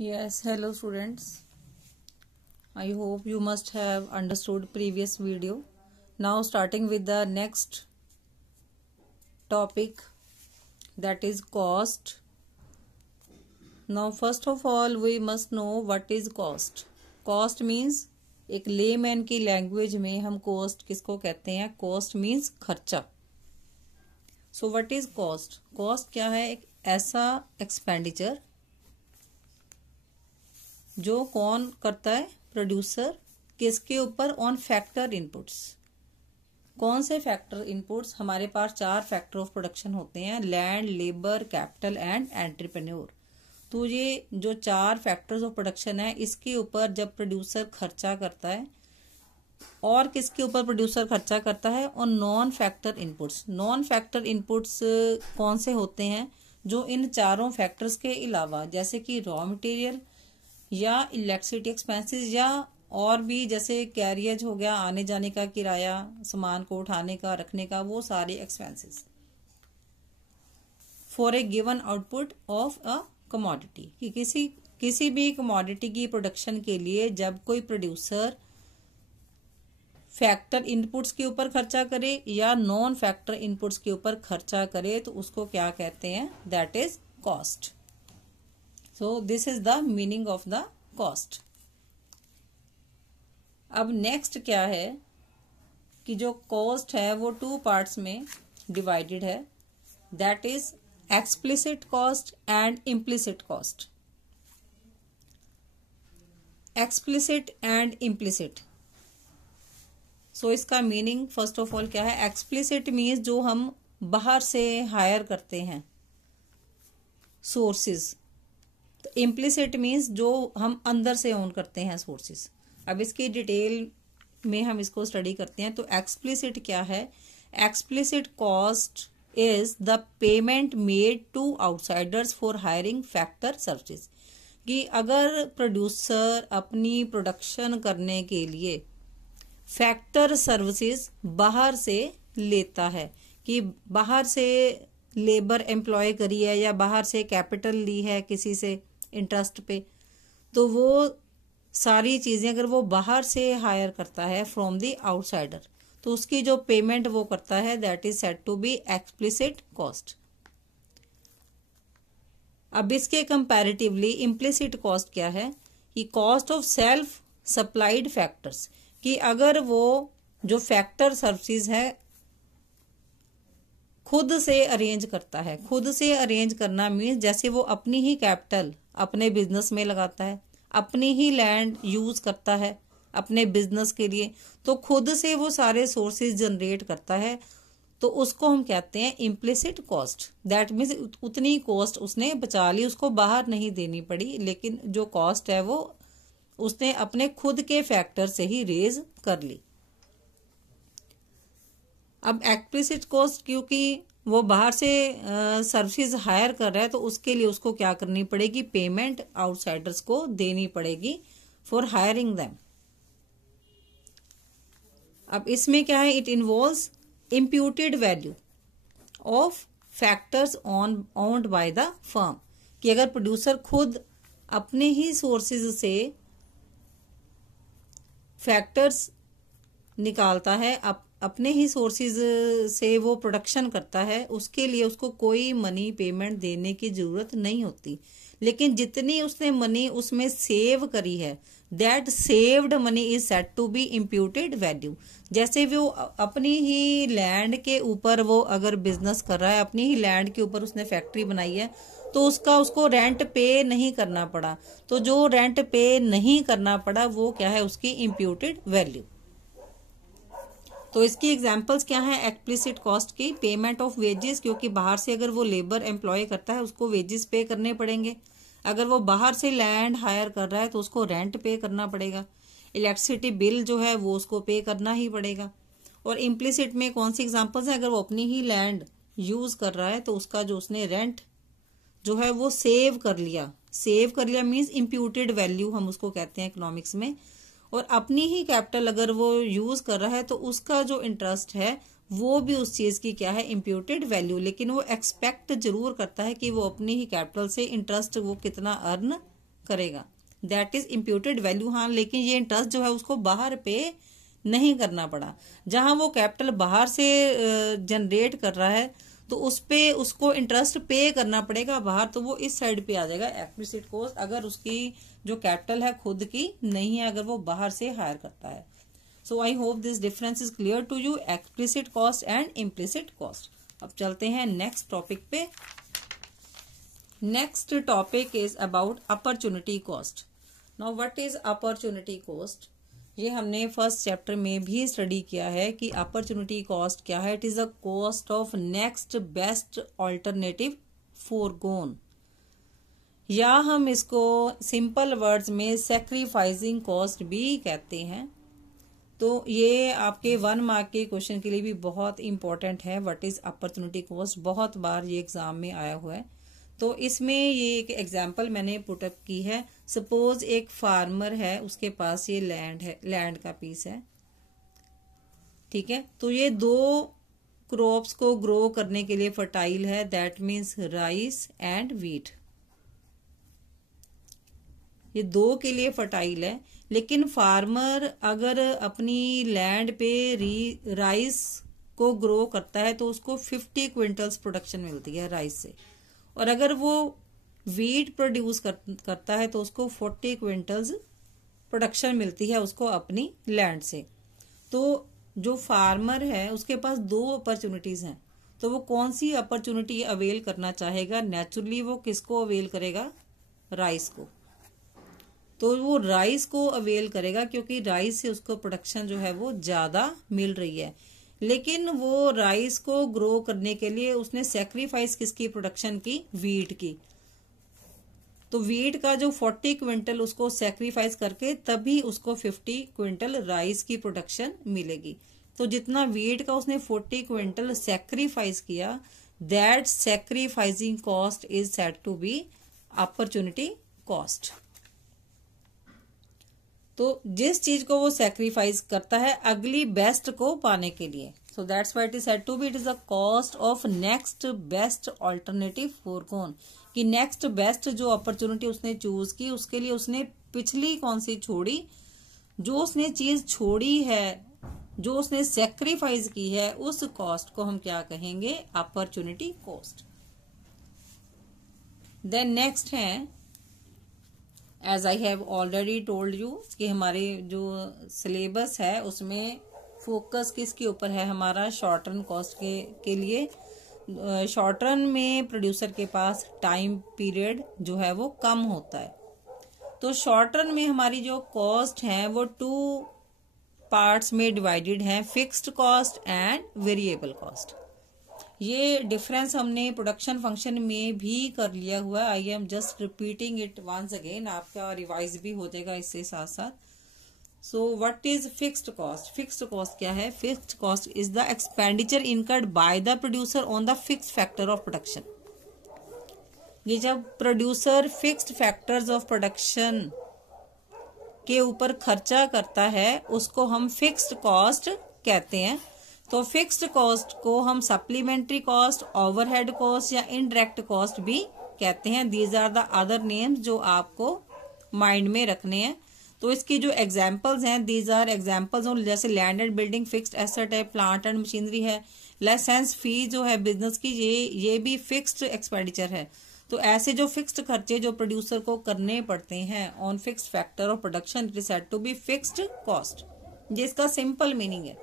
Yes, hello students. I hope you must have understood previous video. Now starting with the next topic, that is cost. Now first of all we must know what is cost. Cost means एक layman की language में हम cost किसको कहते हैं? Cost means खर्चा. So what is cost? Cost क्या है? एक ऐसा एक्सपेंडिचर जो कौन करता है? प्रोड्यूसर. किसके ऊपर? On factor inputs. कौन से फैक्टर इनपुट्स? हमारे पास 4 फैक्टर ऑफ प्रोडक्शन होते हैं: land, labour, capital and entrepreneur. तो ये जो 4 फैक्टर्स ऑफ प्रोडक्शन है, इसके ऊपर जब प्रोड्यूसर खर्चा करता है, और किसके ऊपर प्रोड्यूसर खर्चा करता है? और non factor inputs. Non factor inputs कौन से होते हैं? जो इन चारों फैक्टर्स के अलावा, जैसे कि रॉ मटेरियल या इलेक्ट्रिसिटी एक्सपेंसेस, या और भी जैसे कैरियज हो गया, आने जाने का किराया, सामान को उठाने का, रखने का, वो सारे expenses for a given output of a commodity. कि किसी भी कमोडिटी की प्रोडक्शन के लिए जब कोई प्रोड्यूसर फैक्टर इनपुट्स के ऊपर खर्चा करे या नॉन फैक्टर इनपुट्स के ऊपर खर्चा करे, तो उसको क्या कहते हैं? That is cost. So this is the meaning of the cost. अब नेक्स्ट क्या है कि जो कॉस्ट है वो 2 पार्ट्स में डिवाइडेड है. That is explicit cost and implicit cost. Explicit and implicit. So इसका मीनिंग फर्स्ट ऑफ ऑल क्या है? एक्सप्लिसिट मीन्स जो हम बाहर से हायर करते हैं सोर्सेज. तो इम्प्लिसिट मीन्स जो हम अंदर से ओन करते हैं सोर्सेज. अब इसकी डिटेल में हम इसको स्टडी करते हैं. तो एक्सप्लिसिट क्या है? Explicit cost is the payment made to outsiders for hiring factor services. कि अगर प्रोड्यूसर अपनी प्रोडक्शन करने के लिए फैक्टर सर्विसेज बाहर से लेता है, कि बाहर से लेबर एम्प्लॉय करी है या बाहर से कैपिटल ली है किसी से इंटरेस्ट पे, तो वो सारी चीजें अगर वो बाहर से हायर करता है फ्रॉम द आउटसाइडर, तो उसकी जो पेमेंट वो करता है, that is said to be explicit cost. अब इसके कंपैरेटिवली इम्प्लिसिट कॉस्ट क्या है? कि cost of self supplied factors. कि अगर वो जो फैक्टर सर्विसेज है खुद से अरेंज करता है. खुद से अरेंज करना मीन्स जैसे वो अपनी ही कैपिटल अपने बिजनेस में लगाता है, अपनी ही लैंड यूज करता है अपने बिजनेस के लिए, तो खुद से वो सारे सोर्सेज जनरेट करता है, तो उसको हम कहते हैं इम्प्लिसिट कॉस्ट. दैट मीन्स उतनी कॉस्ट उसने बचा ली, उसको बाहर नहीं देनी पड़ी, लेकिन जो कॉस्ट है वो उसने अपने खुद के फैक्टर से ही रेज कर ली. अब एक्सप्लिसिट कॉस्ट क्योंकि वो बाहर से सर्विसेज हायर कर रहा है, तो उसके लिए उसको क्या करनी पड़ेगी? पेमेंट आउटसाइडर्स को देनी पड़ेगी फॉर हायरिंग देम. अब इसमें क्या है? It involves imputed value of factors owned by the firm. कि अगर प्रोड्यूसर खुद अपने ही सोर्सेज से फैक्टर्स निकालता है, अपने ही सोर्सेज से वो प्रोडक्शन करता है, उसके लिए उसको कोई मनी पेमेंट देने की जरूरत नहीं होती. लेकिन जितनी उसने मनी उसमें सेव करी है, that saved money is said to be imputed value. जैसे वो अपनी ही लैंड के ऊपर वो अगर बिजनेस कर रहा है, अपनी ही लैंड के ऊपर उसने फैक्ट्री बनाई है, तो उसको रेंट पे नहीं करना पड़ा. तो जो रेंट पे नहीं करना पड़ा वो क्या है? उसकी इम्प्यूटेड वैल्यू. तो इसकी एग्जांपल्स क्या है एक्सप्लिसिट कॉस्ट की? पेमेंट ऑफ वेजेस, क्योंकि बाहर से अगर वो लेबर एम्प्लॉय करता है उसको वेजेस पे करने पड़ेंगे. अगर वो बाहर से लैंड हायर कर रहा है तो उसको रेंट पे करना पड़ेगा. इलेक्ट्रिसिटी बिल जो है वो उसको पे करना ही पड़ेगा. और इम्प्लिसिट में कौन सी एग्जांपल्स है? अगर वो अपनी ही लैंड यूज कर रहा है तो उसका जो उसने रेंट जो है वो सेव कर लिया. सेव कर लिया मीन्स इम्प्यूटेड वैल्यू हम उसको कहते हैं इकोनॉमिक्स में. और अपनी ही कैपिटल अगर वो यूज कर रहा है तो उसका जो इंटरेस्ट है वो भी उस चीज की क्या है? Imputed value. लेकिन वो एक्सपेक्ट जरूर करता है कि वो अपनी ही कैपिटल से इंटरेस्ट वो कितना अर्न करेगा, दैट इज इम्प्यूटेड वैल्यू। हाँ, लेकिन ये इंटरेस्ट जो है उसको बाहर पे नहीं करना पड़ा। जहां वो कैपिटल बाहर से जनरेट कर रहा है तो उस पे उसको इंटरेस्ट पे करना पड़ेगा बाहर, तो वो इस साइड पे आ जाएगा एक्सप्लिसिट कॉस्ट, अगर उसकी जो कैपिटल है खुद की नहीं है, अगर वो बाहर से हायर करता है। So I hope this difference is clear to you, explicit cost and implicit cost. अब चलते हैं नेक्स्ट टॉपिक पे। Next topic is about opportunity cost. Now what is opportunity cost? ये हमने फर्स्ट चैप्टर में भी स्टडी किया है कि अपॉर्चुनिटी कॉस्ट क्या है। It is the cost of next best alternative forgone, या हम इसको सिंपल वर्ड्स में सैक्रिफाइसिंग कॉस्ट भी कहते हैं। तो ये आपके 1 मार्क के क्वेश्चन के लिए भी बहुत इंपॉर्टेंट है। व्हाट इज अपॉर्चुनिटी कॉस्ट, बहुत बार ये एग्जाम में आया हुआ है। तो इसमें ये एक एग्जाम्पल मैंने पुटअप की है। सपोज एक फार्मर है, उसके पास ये लैंड है, लैंड का पीस है, ठीक है। तो ये 2 क्रॉप्स को ग्रो करने के लिए फर्टाइल है, that means rice and wheat. ये 2 के लिए फर्टाइल है, लेकिन फार्मर अगर अपनी लैंड पे राइस को ग्रो करता है तो उसको 50 क्विंटल्स प्रोडक्शन मिलती है राइस से, और अगर वो वीट प्रोड्यूस करता है तो उसको 40 क्विंटल्स प्रोडक्शन मिलती है उसको अपनी लैंड से। तो जो फार्मर है उसके पास 2 अपॉर्चुनिटीज हैं, तो वो कौन सी अपॉर्चुनिटी अवेल करना चाहेगा? नेचुरली वो किसको अवेल करेगा? राइस को। तो वो राइस को अवेल करेगा क्योंकि राइस से उसको प्रोडक्शन जो है वो ज्यादा मिल रही है। लेकिन वो राइस को ग्रो करने के लिए उसने सेक्रीफाइस किसकी प्रोडक्शन की? वीट की। तो वीट का जो 40 क्विंटल उसको सेक्रीफाइस करके तभी उसको 50 क्विंटल राइस की प्रोडक्शन मिलेगी। तो जितना वीट का उसने 40 क्विंटल सेक्रीफाइस किया, that sacrificing cost is said to be opportunity cost. तो जिस चीज को वो सेक्रीफाइस करता है अगली बेस्ट को पाने के लिए, so that's why it is said to be, it is the cost of next best alternative forgone, कि नेक्स्ट बेस्ट जो अपॉर्चुनिटी उसने चूज की उसके लिए उसने पिछली कौन सी छोड़ी, जो उसने चीज छोड़ी है, जो उसने सेक्रीफाइस की है, उस कॉस्ट को हम क्या कहेंगे? Opportunity cost. देन नेक्स्ट है, as I have already told you कि हमारे जो सिलेबस है उसमें फोकस किसके ऊपर है हमारा? शॉर्ट रन कॉस्ट के लिए। शॉर्ट रन में प्रोड्यूसर के पास टाइम पीरियड जो है वो कम होता है। तो शॉर्ट रन में हमारी जो कॉस्ट है वो 2 पार्ट्स में डिवाइडेड है, fixed cost and variable cost. ये डिफरेंस हमने प्रोडक्शन फंक्शन में भी कर लिया हुआ है। I am just repeating it once again, आपका रिवाइज भी हो जाएगा इससे साथ साथ। So what is fixed cost? Fixed cost क्या है? Fixed cost is the expenditure incurred by the producer on the fixed factor of production. ये जब producer fixed factors of production के ऊपर खर्चा करता है उसको हम फिक्स्ड कॉस्ट कहते हैं। तो फिक्स्ड कॉस्ट को हम सप्लीमेंट्री कॉस्ट, ओवरहेड कॉस्ट या इनडायरेक्ट कॉस्ट भी कहते हैं। These are the other names जो आपको माइंड में रखने हैं। तो इसकी जो एग्जांपल्स हैं, दीज आर एग्जांपल्स ऑफ, जैसे land and building fixed asset है, प्लांट एंड मशीनरी है, लाइसेंस फी जो है बिजनेस की, ये भी फिक्स्ड एक्सपेंडिचर है। तो ऐसे जो फिक्स्ड खर्चे जो प्रोड्यूसर को करने पड़ते हैं on fixed factor of production, it is said to be fixed cost, जिसका सिंपल मीनिंग है।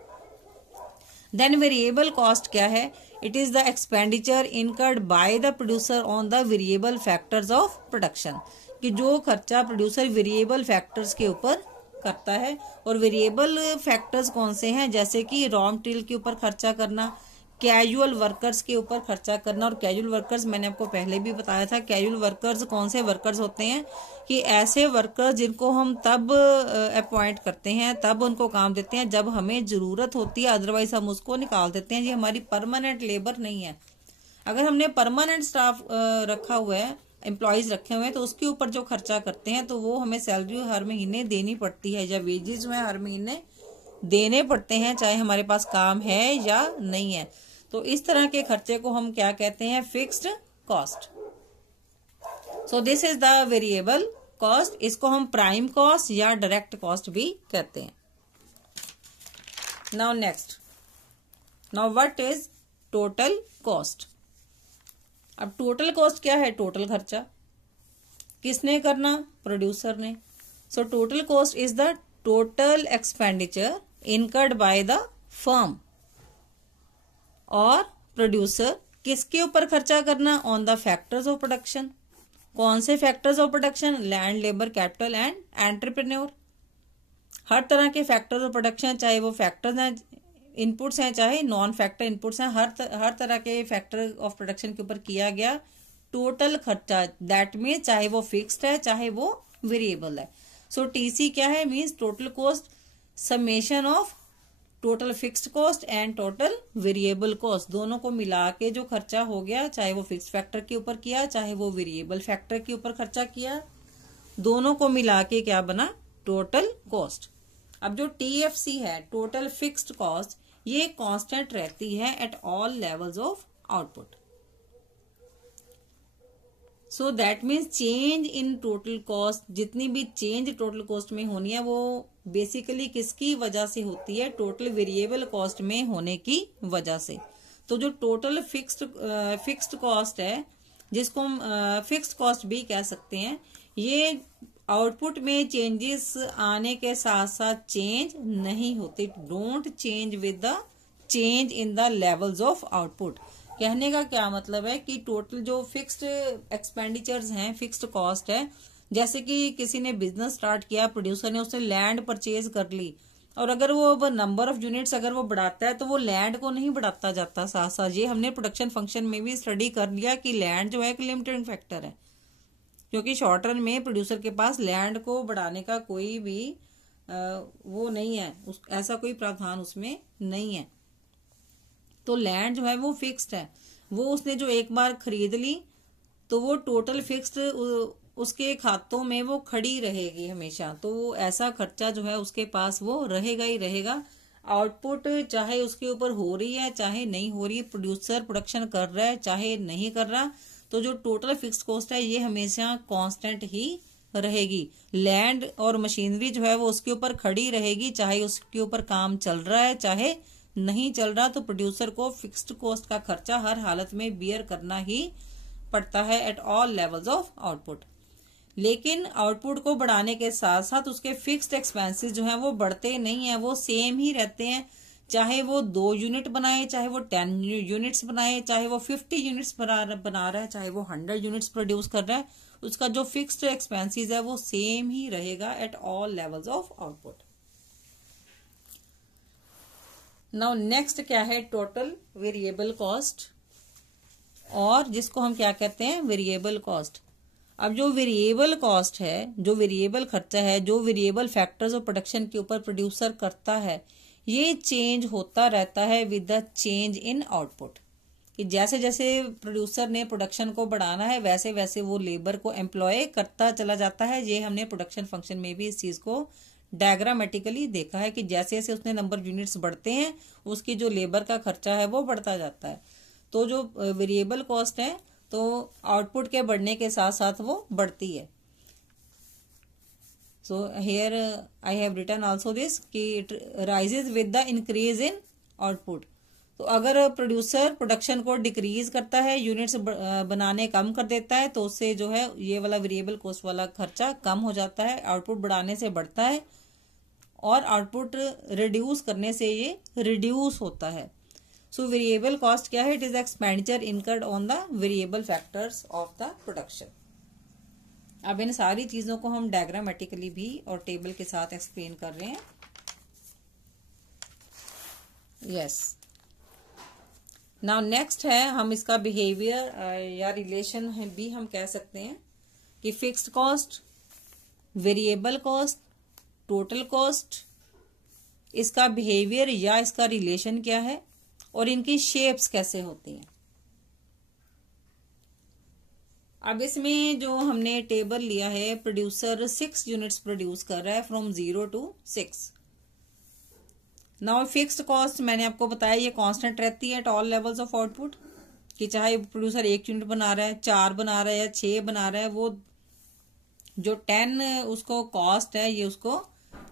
देन वेरिएबल कॉस्ट क्या है? It is the expenditure incurred by the producer on the variable factors of production, कि जो खर्चा producer variable factors के ऊपर करता है। और वेरिएबल फैक्टर्स कौन से हैं? जैसे कि रॉ मटेरियल के ऊपर खर्चा करना, कैजुअल वर्कर्स के ऊपर खर्चा करना। और कैजुअल वर्कर्स मैंने आपको पहले भी बताया था, कैजुअल वर्कर्स कौन से वर्कर्स होते हैं? कि ऐसे वर्कर्स जिनको हम तब अपॉइंट करते हैं, तब उनको काम देते हैं जब हमें जरूरत होती है, अदरवाइज हम उसको निकाल देते हैं। ये हमारी परमानेंट लेबर नहीं है। अगर हमने परमानेंट स्टाफ रखा हुआ है, एम्प्लॉयज रखे हुए हैं, तो उसके ऊपर जो खर्चा करते हैं तो वो हमें सैलरी हर महीने देनी पड़ती है, या वेजेस में हर महीने देने पड़ते हैं, चाहे हमारे पास काम है या नहीं है। तो इस तरह के खर्चे को हम क्या कहते हैं? Fixed cost. So this is the variable cost, इसको हम प्राइम कॉस्ट या डायरेक्ट कॉस्ट भी कहते हैं। Now next, now what is total cost. अब टोटल कॉस्ट क्या है? टोटल खर्चा। किसने करना? प्रोड्यूसर ने। So total cost is the total expenditure incurred by the firm और प्रोड्यूसर। किसके ऊपर खर्चा करना? On the factors of production. कौन से factors of production? Land, labour, capital and entrepreneur. हर तरह के फैक्टर्स ऑफ प्रोडक्शन, चाहे वो फैक्टर्स हैं, इनपुट्स हैं, चाहे नॉन फैक्टर इनपुट्स हैं, हर तरह के फैक्टर ऑफ प्रोडक्शन के ऊपर किया गया टोटल खर्चा। दैट मीन्स चाहे वो फिक्स्ड है चाहे वो वेरिएबल है। सो टीसी क्या है? Means total cost summation of total fixed cost and total variable cost, दोनों को मिला के जो खर्चा हो गया, चाहे वो फिक्स्ड फैक्टर के ऊपर किया चाहे वो वेरिएबल फैक्टर के ऊपर खर्चा किया, दोनों को मिला के क्या बना? Total cost. अब जो टीएफसी है, टोटल फिक्स्ड कॉस्ट, ये कांस्टेंट रहती है at all levels of output. So that means change in total cost, जितनी भी चेंज टोटल कॉस्ट में होनी है वो बेसिकली किसकी वजह से होती है? टोटल वेरिएबल कॉस्ट में होने की वजह से। तो जो टोटल फिक्स्ड कॉस्ट है, जिसको हम फिक्स्ड कॉस्ट भी कह सकते हैं, ये आउटपुट में चेंजेस आने के साथ साथ चेंज नहीं होती। Don't change with the change in the levels of output. कहने का क्या मतलब है कि टोटल जो फिक्स्ड एक्सपेंडिचर्स हैं, फिक्स्ड कॉस्ट है, जैसे कि किसी ने बिजनेस स्टार्ट किया, प्रोड्यूसर ने, उसने लैंड परचेज कर ली, और अगर वो नंबर ऑफ यूनिट्स अगर वो बढ़ाता है तो वो लैंड को नहीं बढ़ाता जाता साथ साथ। ये हमने प्रोडक्शन फंक्शन में भी स्टडी कर लिया कि लैंड जो है एक लिमिटिंग फैक्टर है, क्योंकि शॉर्ट रन में प्रोड्यूसर के पास लैंड को बढ़ाने का कोई भी वो नहीं है, ऐसा कोई प्रावधान उसमें नहीं है। तो लैंड जो है वो फिक्स्ड है, वो उसने जो एक बार खरीद ली तो वो टोटल फिक्स्ड उसके खातों में वो खड़ी रहेगी हमेशा। तो वो ऐसा खर्चा जो है उसके पास वो रहेगा ही रहेगा। आउटपुट चाहे उसके ऊपर हो रही है चाहे नहीं हो रही, प्रोड्यूसर प्रोडक्शन कर रहा है चाहे नहीं कर रहा, तो जो टोटल फिक्स्ड कॉस्ट है ये हमेशा कांस्टेंट ही रहेगी। लैंड और मशीनरी जो है वो उसके ऊपर खड़ी रहेगी, चाहे उसके ऊपर काम चल रहा है चाहे नहीं चल रहा। तो प्रोड्यूसर को फिक्स्ड कॉस्ट का खर्चा हर हालत में बियर करना ही पड़ता है at all levels of output. लेकिन आउटपुट को बढ़ाने के साथ साथ उसके फिक्स्ड एक्सपेंसेस जो हैं वो बढ़ते नहीं है, वो सेम ही रहते हैं। चाहे वो 2 यूनिट बनाए, चाहे वो 10 यूनिट्स बनाए, चाहे वो 50 यूनिट्स बना रहा है, चाहे वो 100 यूनिट्स प्रोड्यूस कर रहा है, उसका जो फिक्स्ड एक्सपेंसेस है वो सेम ही रहेगा at all levels of output. Now next क्या है? टोटल वेरिएबल कॉस्ट, और जिसको हम क्या कहते हैं? Variable cost. अब जो वेरिएबल कॉस्ट है, जो वेरिएबल खर्चा है, जो वेरिएबल फैक्टर्स ऑफ प्रोडक्शन के ऊपर प्रोड्यूसर करता है, ये चेंज होता रहता है with the change in output. कि जैसे जैसे प्रोड्यूसर ने प्रोडक्शन को बढ़ाना है वैसे वैसे वो लेबर को एम्प्लॉय करता चला जाता है। ये हमने प्रोडक्शन फंक्शन में भी इस चीज को डायग्रामेटिकली देखा है कि जैसे जैसे उसने नंबर यूनिट्स बढ़ते हैं उसकी जो लेबर का खर्चा है वो बढ़ता जाता है। तो जो वेरिएबल कॉस्ट है तो आउटपुट के बढ़ने के साथ साथ वो बढ़ती है। So here I have written also this कि it rises with the increase in output. तो अगर प्रोड्यूसर प्रोडक्शन को डिक्रीज करता है, यूनिट्स बनाने कम कर देता है, तो उससे जो है ये वाला वेरिएबल कॉस्ट वाला खर्चा कम हो जाता है। आउटपुट बढ़ाने से बढ़ता है और आउटपुट रिड्यूस करने से ये रिड्यूस होता है। सो वेरिएबल कॉस्ट क्या है? It is expenditure incurred on the variable factors of the production. अब इन सारी चीजों को हम डायग्रामेटिकली भी और टेबल के साथ एक्सप्लेन कर रहे हैं। यस, नाउ नेक्स्ट है, हम इसका बिहेवियर या रिलेशन भी हम कह सकते हैं कि fixed cost, variable cost, total cost, इसका बिहेवियर या इसका रिलेशन क्या है और इनकी शेप्स कैसे होती हैं। अब इसमें जो हमने टेबल लिया है, प्रोड्यूसर 6 यूनिट्स प्रोड्यूस कर रहा है from 0 to 6। Now fixed cost मैंने आपको बताया ये कांस्टेंट रहती है at all levels of output, कि चाहे प्रोड्यूसर 1 यूनिट बना रहा है, 4 बना रहा है या 6 बना रहा है, वो जो 10 उसको कॉस्ट है, ये उसको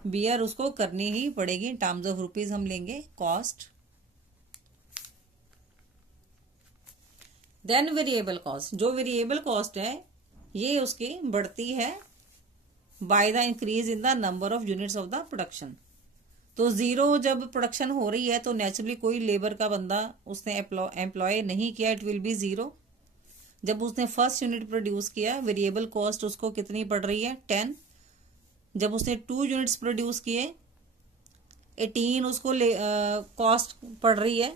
बियर उसको करनी ही पड़ेगी। टर्म्स ऑफ रुपीज हम लेंगे कॉस्ट। देन वेरिएबल कॉस्ट, जो वेरिएबल कॉस्ट है ये उसकी बढ़ती है by the increase in the number of units of the production. तो जीरो जब प्रोडक्शन हो रही है तो नेचुरली कोई लेबर का बंदा उसने एम्प्लॉय नहीं किया, इट विल बी जीरो। जब उसने फर्स्ट यूनिट प्रोड्यूस किया, वेरिएबल कॉस्ट उसको कितनी पड़ रही है 10। जब उसने 2 यूनिट्स प्रोड्यूस किए 18 उसको कॉस्ट पड़ रही है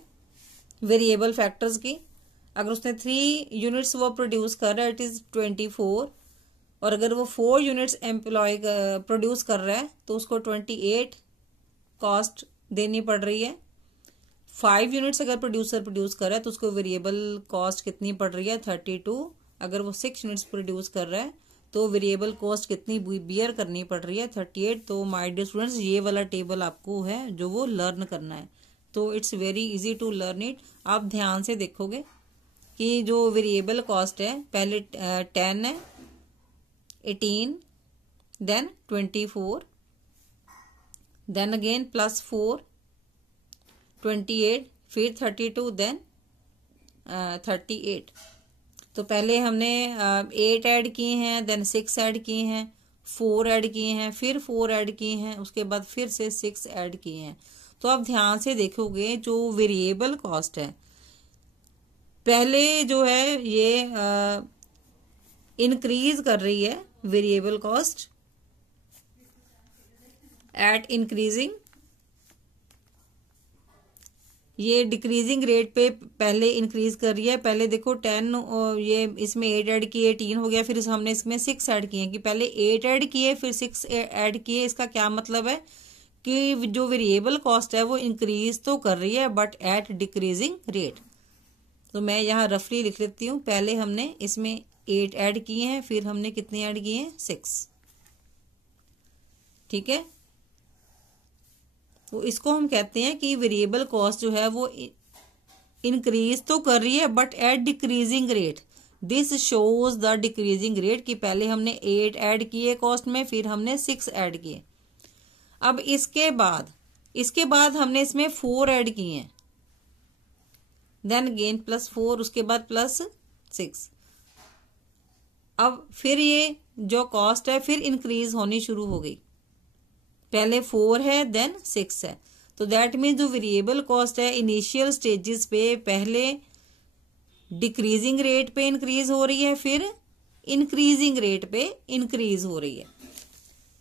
वेरिएबल फैक्टर्स की। अगर उसने 3 यूनिट्स वो प्रोड्यूस कर रहा है इट इज 24, और अगर वो 4 यूनिट्स एम्प्लॉय प्रोड्यूस कर रहा है तो उसको 28 कॉस्ट देनी पड़ रही है। 5 यूनिट्स अगर प्रोड्यूसर प्रोड्यूस कर रहा है तो उसको वेरिएबल कॉस्ट कितनी पड़ रही है 32। अगर वो 6 यूनिट्स प्रोड्यूस कर रहा है तो वेरिएबल कॉस्ट कितनी बियर करनी पड़ रही है 38। तो माय डियर स्टूडेंट्स, ये वाला टेबल आपको है जो वो लर्न करना है, तो it's very easy to learn it. आप ध्यान से देखोगे कि जो वेरिएबल कॉस्ट है पहले 10 है, 18, देन 24, देन अगेन +4, 28, फिर 32, देन 38। तो पहले हमने 8 ऐड किए हैं, देन 6 ऐड किए हैं, 4 ऐड किए हैं, फिर 4 ऐड किए हैं, उसके बाद फिर से 6 ऐड किए हैं। तो आप ध्यान से देखोगे जो वेरिएबल कॉस्ट है पहले जो है ये इंक्रीज कर रही है वेरिएबल कॉस्ट एट इंक्रीजिंग, ये डिक्रीजिंग रेट पे पहले इंक्रीज कर रही है। पहले देखो 10 ये इसमें 8 ऐड किए 18 हो गया, फिर हमने इसमें 6 ऐड किए कि पहले 8 ऐड किए फिर 6 ऐड किए। इसका क्या मतलब है कि जो वेरिएबल कॉस्ट है वो इंक्रीज तो कर रही है बट एट डिक्रीजिंग रेट। तो मैं यहाँ रफली लिख लेती हूँ, पहले हमने इसमें 8 ऐड किए हैं, फिर हमने कितने ऐड किए हैं 6। ठीक है, तो इसको हम कहते हैं कि वेरिएबल कॉस्ट जो है वो इंक्रीज तो कर रही है but at decreasing rate. This shows the decreasing rate कि पहले हमने 8 ऐड किए कॉस्ट में, फिर हमने 6 ऐड किए। अब इसके बाद हमने इसमें 4 ऐड किए हैं, देन अगेन +4, उसके बाद +6। अब फिर ये जो कॉस्ट है फिर इंक्रीज होनी शुरू हो गई, पहले 4 है देन 6 है। तो दैट मीन्स जो वेरिएबल कॉस्ट है इनिशियल स्टेजेस पे पहले डिक्रीजिंग रेट पे इंक्रीज हो रही है, फिर इंक्रीजिंग रेट पे इंक्रीज हो रही है।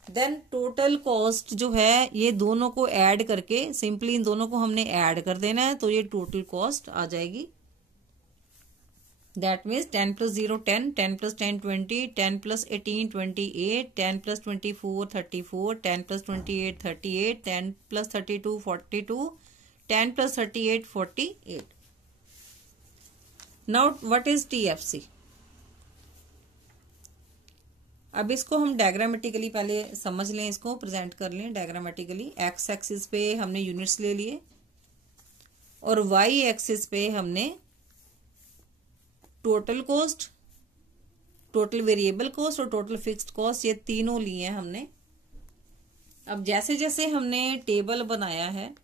देन टोटल कॉस्ट जो है ये दोनों को ऐड करके सिंपली इन दोनों को हमने ऐड कर देना है, तो ये टोटल कॉस्ट आ जाएगी। That means 10 + 0 10, 10 + 10 20, 10 + 18 28, 10 + 24 34, 10 + 28 38, 10 + 32 42, 10 + 38 48। Now what is TFC? अब इसको हम डायग्रामेटिकली पहले समझ लें, इसको प्रेजेंट कर लें डायग्रामेटिकली। एक्स एक्सिस पे हमने यूनिट्स ले लिए और वाई एक्सिस पे हमने total cost, total variable cost और टोटल फिक्स्ड कॉस्ट, ये तीनों लिए हैं हमने। अब जैसे जैसे हमने टेबल बनाया है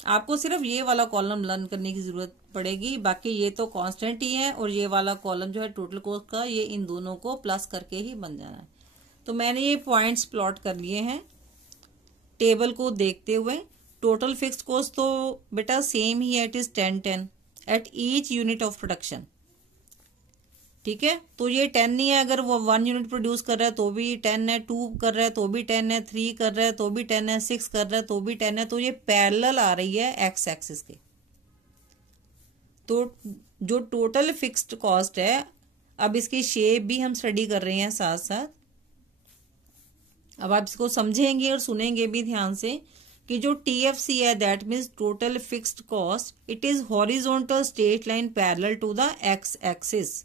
आपको सिर्फ ये वाला कॉलम लर्न करने की जरूरत पड़ेगी, बाकी ये तो कांस्टेंट ही है, और ये वाला कॉलम जो है टोटल कॉस्ट का, ये इन दोनों को प्लस करके ही बन जाना है। तो मैंने ये पॉइंट्स प्लॉट कर लिए हैं टेबल को देखते हुए। टोटल फिक्स्ड कॉस्ट तो बेटा सेम ही है, it is 10 at each unit of production. ठीक है, तो ये 10 नहीं है, अगर वो 1 यूनिट प्रोड्यूस कर रहा है तो भी 10 है, 2 कर रहा है तो भी 10 है, 3 कर रहा है तो भी 10 है, 6 कर रहा है तो भी 10 है। तो ये पैरेलल आ रही है एक्स एक्सिस के। तो जो टोटल फिक्स्ड कॉस्ट है, अब इसकी शेप भी हम स्टडी कर रहे हैं साथ साथ। अब आप इसको समझेंगे और सुनेंगे भी ध्यान से कि जो TFC है that means total fixed cost, it is horizontal straight line parallel to the X axis,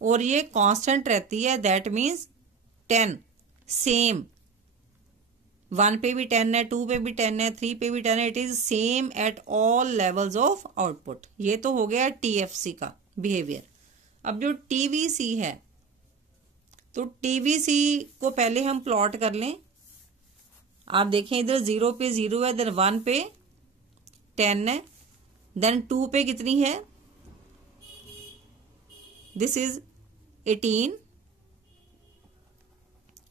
और ये कांस्टेंट रहती है, दैट मीन्स 10 सेम। 1 पे भी 10 है, 2 पे भी 10 है, 3 पे भी 10 है, it is same at all levels of output. ये तो हो गया TFC का बिहेवियर। अब जो TVC है, तो टीवीसी को पहले हम प्लॉट कर लें। आप देखें इधर 0 पे 0 है, इधर 1 पे 10 है, देन 2 पे कितनी है, दिस इज 18,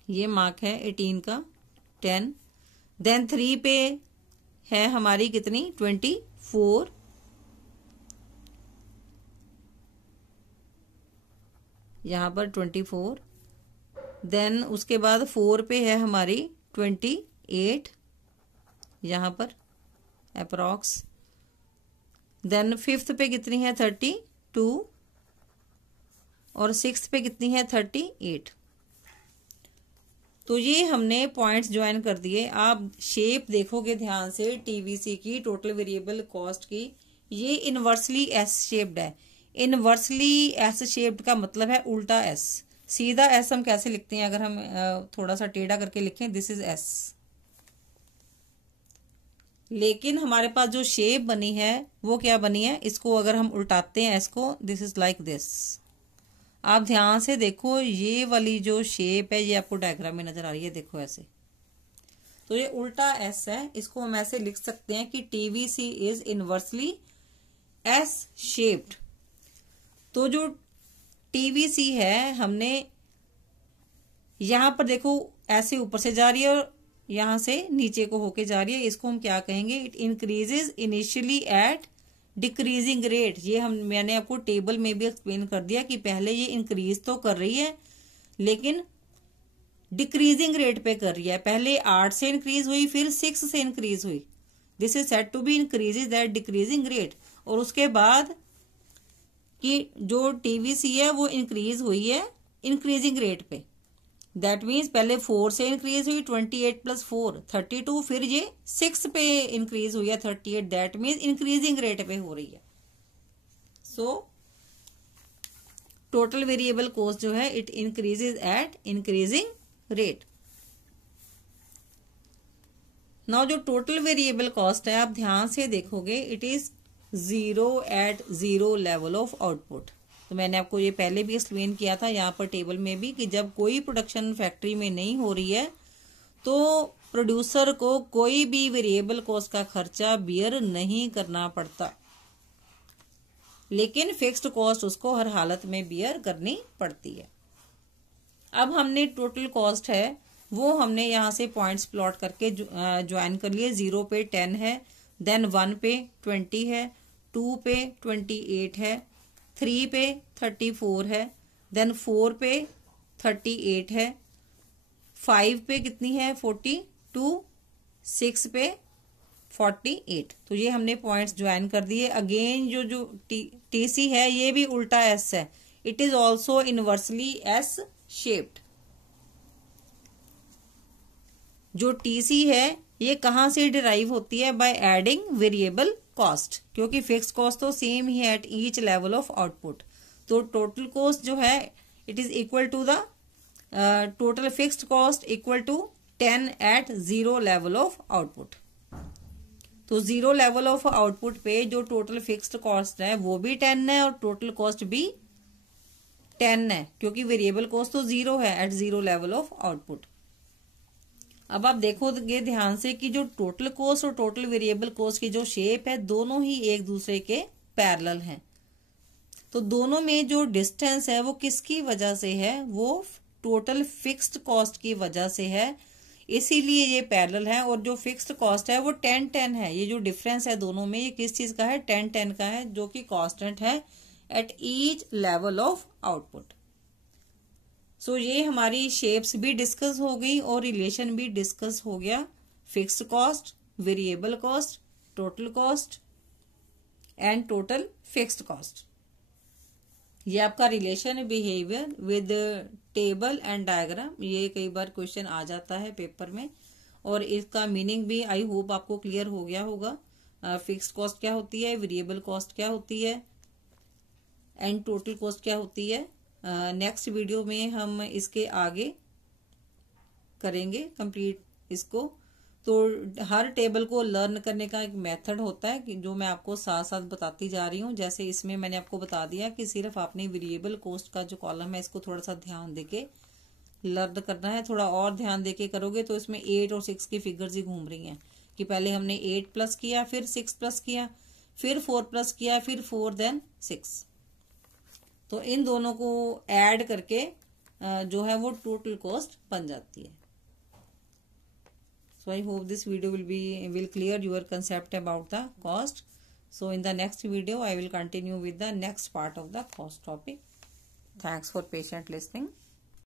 ये मार्क है 18 का, 10, देन 3 पे है हमारी कितनी 24, यहां पर 24, देन उसके बाद 4 पे है हमारी 28, यहां पर अप्रॉक्स, देन 5th पे कितनी है 32 और 6th पे कितनी है 38। तो ये हमने पॉइंट्स ज्वाइन कर दिए। आप शेप देखोगे ध्यान से टीवीसी की, टोटल वेरिएबल कॉस्ट की, ये इनवर्सली एस शेप्ड है। इनवर्सली एस शेप्ड का मतलब है उल्टा एस। सीधा एस हम कैसे लिखते हैं, अगर हम थोड़ा सा टेढ़ा करके लिखें, दिस इज एस। लेकिन हमारे पास जो शेप बनी है वो क्या बनी है, इसको अगर हम उल्टाते हैं एस को, दिस इज लाइक दिस। आप ध्यान से देखो, ये वाली जो शेप है ये आपको डायग्राम में नजर आ रही है, देखो ऐसे। तो ये उल्टा एस है, इसको हम ऐसे लिख सकते हैं कि TVC is inversely S shaped. तो जो टीवीसी है, हमने यहां पर देखो ऐसे ऊपर से जा रही है और यहां से नीचे को होके जा रही है, इसको हम क्या कहेंगे, it increases initially at decreasing rate. ये मैंने आपको टेबल में भी एक्सप्लेन कर दिया कि पहले ये इंक्रीज तो कर रही है लेकिन डिक्रीजिंग रेट पे कर रही है। पहले 8 से इंक्रीज हुई, फिर 6 से इंक्रीज हुई, this is said to be increases at decreasing rate. और उसके बाद कि जो टीवीसी है वो इंक्रीज हुई है इंक्रीजिंग रेट पे, दैट मीन्स पहले 4 से इंक्रीज हुई 28 + 4 32, फिर ये 6 पे इंक्रीज हुई है 38, दैट मीन्स इंक्रीजिंग रेट पे हो रही है। सो टोटल वेरिएबल कॉस्ट जो है it increases at increasing rate. Now जो टोटल वेरिएबल कॉस्ट है, आप ध्यान से देखोगे, it is 0 at 0 level of output. तो मैंने आपको ये पहले भी एक्सप्लेन किया था यहाँ पर टेबल में भी, कि जब कोई प्रोडक्शन फैक्ट्री में नहीं हो रही है तो प्रोड्यूसर को कोई भी वेरिएबल कॉस्ट का खर्चा बियर नहीं करना पड़ता, लेकिन फिक्स्ड कॉस्ट उसको हर हालत में बियर करनी पड़ती है। अब हमने टोटल कॉस्ट है वो हमने यहाँ से पॉइंट्स प्लॉट करके ज्वाइन कर लिए। 0 पे 10 है, देन 1 पे 20 है, 2 पे 28 है, 3 पे 34 है, देन 4 पे 38 है, 5 पे कितनी है 42, 6 पे 48। तो ये हमने पॉइंट्स ज्वाइन कर दिए। अगेन जो टीसी है ये भी उल्टा एस है, it is also inversely S shaped. जो टीसी है ये कहां से डिराइव होती है, बाय एडिंग वेरिएबल कॉस्ट, क्योंकि फिक्स कॉस्ट तो सेम ही है at each level of output. तो टोटल कॉस्ट जो है it is equal to the total fixed cost equal to 10 at 0 level of output. तो 0 लेवल ऑफ आउटपुट पे जो टोटल फिक्स्ड कॉस्ट है वो भी 10 है और टोटल कॉस्ट भी 10 है, क्योंकि वेरिएबल कॉस्ट तो 0 है एट 0 लेवल ऑफ आउटपुट। अब आप देखोगे ध्यान से कि जो टोटल कॉस्ट और टोटल वेरिएबल कॉस्ट की जो शेप है दोनों ही एक दूसरे के पैरेलल हैं। तो दोनों में जो डिस्टेंस है वो किसकी वजह से है, वो टोटल फिक्स्ड कॉस्ट की वजह से है, इसीलिए ये पैरेलल है। और जो फिक्स्ड कॉस्ट है वो 10-10 है। ये जो डिफरेंस है दोनों में, ये किस चीज का है, 10-10 का है, जो कि कांस्टेंट है at each level of output. So ये हमारी शेप्स भी डिस्कस हो गई और रिलेशन भी डिस्कस हो गया, fixed cost, variable cost, total cost and total fixed cost. ये आपका relation behaviour with table and diagram, ये कई बार क्वेश्चन आ जाता है पेपर में, और इसका मीनिंग भी आई होप आपको क्लियर हो गया होगा। फिक्स्ड कॉस्ट क्या होती है, वेरिएबल कॉस्ट क्या होती है एंड टोटल कॉस्ट क्या होती है। नेक्स्ट वीडियो में हम इसके आगे करेंगे कंप्लीट इसको। तो हर टेबल को लर्न करने का एक मेथड होता है कि जो मैं आपको साथ साथ बताती जा रही हूँ। जैसे इसमें मैंने आपको बता दिया कि सिर्फ आपने वेरिएबल कॉस्ट का जो कॉलम है इसको थोड़ा सा ध्यान देके लर्न करना है, थोड़ा और ध्यान देके करोगे तो इसमें 8 और 6 की फिगर्स ही घूम रही हैं कि पहले हमने 8 प्लस किया, फिर 6 प्लस किया, फिर 4 प्लस किया, फिर 4 देन 6। तो इन दोनों को ऐड करके जो है वो टोटल कॉस्ट बन जाती है। So I hope this video will clear your concept about the cost. So in the next video I will continue with the next part of the cost topic. Thanks for patient listening.